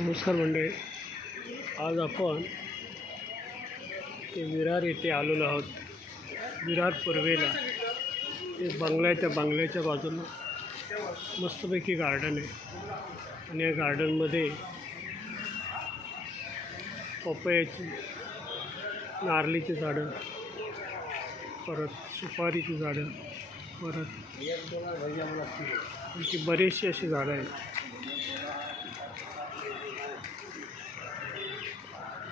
नमस्कार मंडळी. आज आपण ते विरार येथे आलेलो आहोत. विरार पूर्वेला. एक बंगला आहे त्या बंगल्याच्या बाजूला मस्तपैकी गार्डन आहे. आणि या गार्डनमध्ये पपयाची नारळीची झाडं परत सुपारीची झाडं परत बरेचशी अशी झाडं आहेत.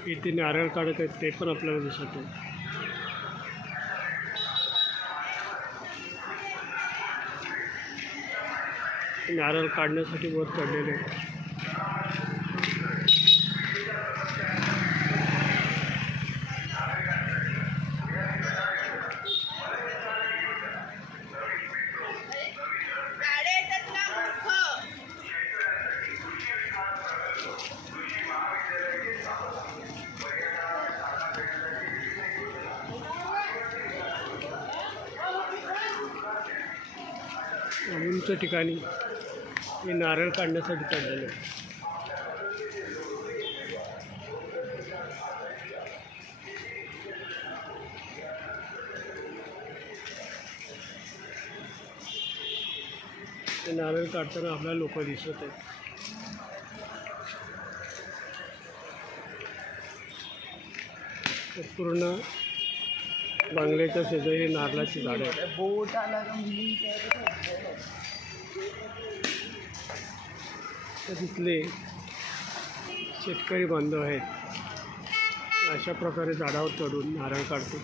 इथे नारळ काढत आहेत ते पण आपल्याला दिसत आहे नारळ काढण्यासाठी वर चढलेले आहेत. उंच ठिकाणी हे नारळ काढण्यासाठी काढलेलं आहे. ते नारळ काढताना आपल्याला लोक दिसत आहेत. पूर्ण बांगल्याच्या शेजारी नारळाची झाडं आहेत. तर तिथले शेतकरी बांधव आहेत. अशा प्रकारे झाडावर चढून नारळ काढतो.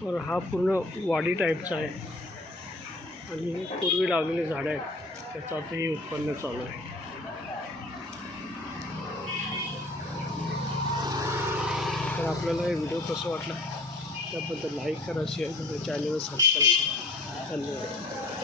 तर हा पूर्ण वाडी टाईपचा आहे. आणि पूर्वी लावलेले झाडं आहेत. त्याचं आता हे उत्पन्न चालू आहे. तर आपल्याला हे व्हिडिओ कसं वाटला? त्याबद्दल लाईक करा शेअर करा चॅनलला सबस्क्राईब करा. धन्यवाद.